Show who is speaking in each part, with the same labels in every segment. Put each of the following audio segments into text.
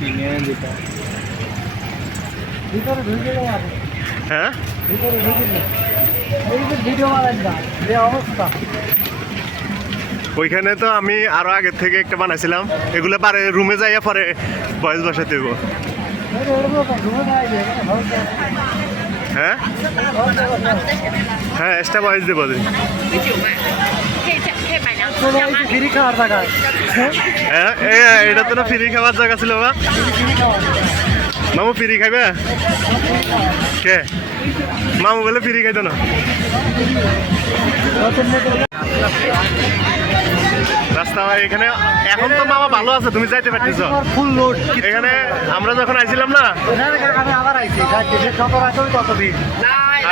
Speaker 1: কিনে দিতে
Speaker 2: ভিতরে ঢুকে গেল
Speaker 1: হ্যাঁ?
Speaker 2: ভিতরে ঢুকে গেল এই যে ভিডিও বানাই না যে অবস্থা।
Speaker 1: ওইখানে তো আমি আরও আগের থেকে একটা বানাইছিলাম। এগুলো পারে রুমে যাইয়া পরে বয়স বসাতে
Speaker 2: যায়।
Speaker 1: হ্যাঁ। হ্যাঁ এক্সট্রা বয়স দেবো
Speaker 2: ফ্রি খাওয়ার জায়গা।
Speaker 1: হ্যাঁ এটা তো না ফ্রি খাওয়ার জায়গা ছিল বা? মামু ফ্রি খাইবে? কে? মামু বলে ফ্রি খাইতো না। রাস্তা এখানে এখন তো মামা ভালো আছে তুমি যাইতে পারতেছো।
Speaker 2: ফুল লোড
Speaker 1: এখানে আমরা যখন আইছিলাম না?
Speaker 2: আবার আইছি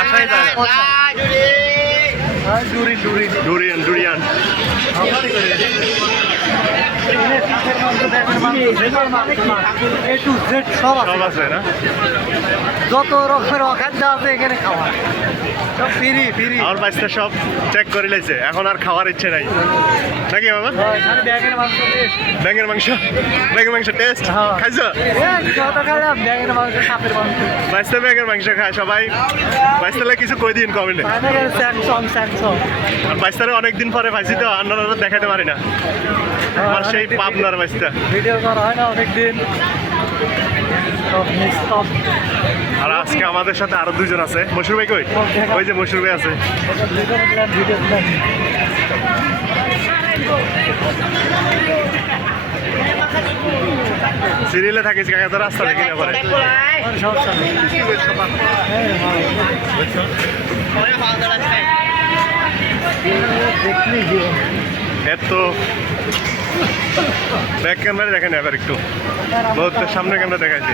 Speaker 1: আসাই যায়
Speaker 2: durian durian
Speaker 1: durian durian
Speaker 2: A to Z সব আছে
Speaker 1: না?
Speaker 2: যত রকমের অখাদ্য আছে এখানে খাওয়া। সব ফ্রি ফ্রি
Speaker 1: আমার বাচ্চা সব চেক করে লাইছে এখন আর খাওয়ার ইচ্ছে নাই। নাকি বাবা?
Speaker 2: টেস্ট
Speaker 1: ব্যাঙের মাংস ব্যাঙের মাংস? টেস্ট
Speaker 2: হ্যাঁ।
Speaker 1: খাইছো?
Speaker 2: মাংস
Speaker 1: বাচ্চা ব্যাঙের মাংস খায় সবাই। বাচ্চালে কিছু কই দিন কমেন্টে। বাচ্চারে অনেকদিন পরে পাইছি তো আপনারা দেখাতে পারি না। আমার সেই পাবনার
Speaker 2: ভিডিও করা হয় না অনেকদিন।
Speaker 1: আর আজকে আমাদের সাথে আরও দুজন আছে। মশুর ভাই কই? ওই যে মশুর ভাই আছে। সিরিয়ালে থাকিস কাকা তো রাস্তা দেখি না পরে।
Speaker 2: সমস্যা নেই। দেখলি
Speaker 1: এত ব্যাক ক্যামেরা দেখেন আবার একটু। সামনে ক্যামেরা দেখাইছি।